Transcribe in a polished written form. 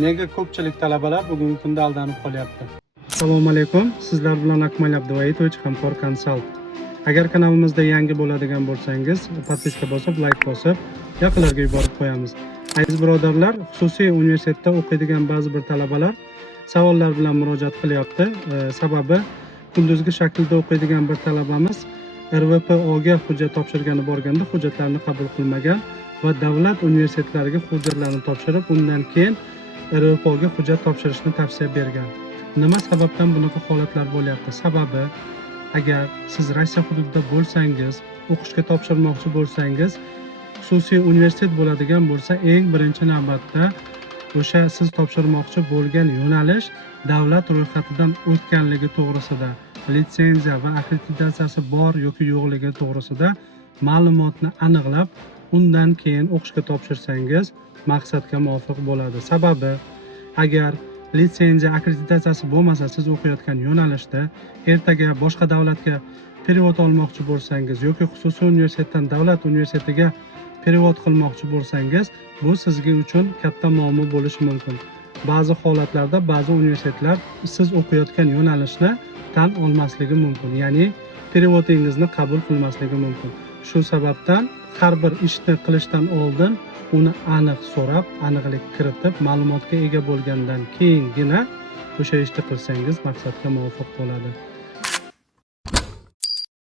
Nega ko'pchilik talabalar bugungi kunda aldanib qolyapti? Assalomu alaykum. Sizlar bilan Akmal Abduvaytovich Hamkor Consult. Agar kanalimizda yangi bo'ladigan bo'lsangiz, podpiska bosib, like bosib, yaqinlarga yuborib qo'yamiz. Aziz birodarlar, xususiy universitetda o'qiydigan ba'zi bir talabalar savollar bilan murojaat qilyapti. Sababi kunduzgi shaklda o'qiydigan bir talabamiz RVPOga hujjat topshirgani borganda hujjatlarni qabul qilmagan va davlat universitetlariga hujjatlarni topshirib, undan keyin RVPOga hujjat topshirishni tavsiya bergan. Nima sababdan bunaqa holatlar bo'lyapti? Sababi, agar siz Rossiya hududida bo'lsangiz, o'qishga topshirmoqchi bo'lsangiz, xususiy universitet bo'ladigan bo'lsa, eng birinchi navbatda o'sha siz topshirmoqchi bo'lgan yo'nalish davlat ro'yxatidan o'tganligi to'g'risida, litsenziya va akkreditatsiyasi bor yoki yo'qligi to'g'risida ma'lumotni aniqlab, undan keyin o'qishga topshirsangiz maqsadga muvofiq bo'ladi. Sababi, agar litsenziya akkreditatsiyasi bo'lmasa, siz o'qiyotgan yo'nalishda ertaga boshqa davlatga perevod olmoqchi bo'lsangiz yoki xususiy universitetdan davlat universitetiga perevod qilmoqchi bo'lsangiz, bu sizga uchun katta muammo bo'lishi mumkin. Ba'zi holatlarda ba'zi universitetlar siz o'qiyotgan yo'nalishni tan olmasligi mumkin, ya'ni perevodingizni qabul qilmasligi mumkin. Shu sababdan har bir ishni qilishdan oldin uni aniq so'rab, aniqlik kiritib, ma'lumotga ega bo'lgandan keyingina o'sha ishni qilsangiz maqsadga muvofiq bo'ladi.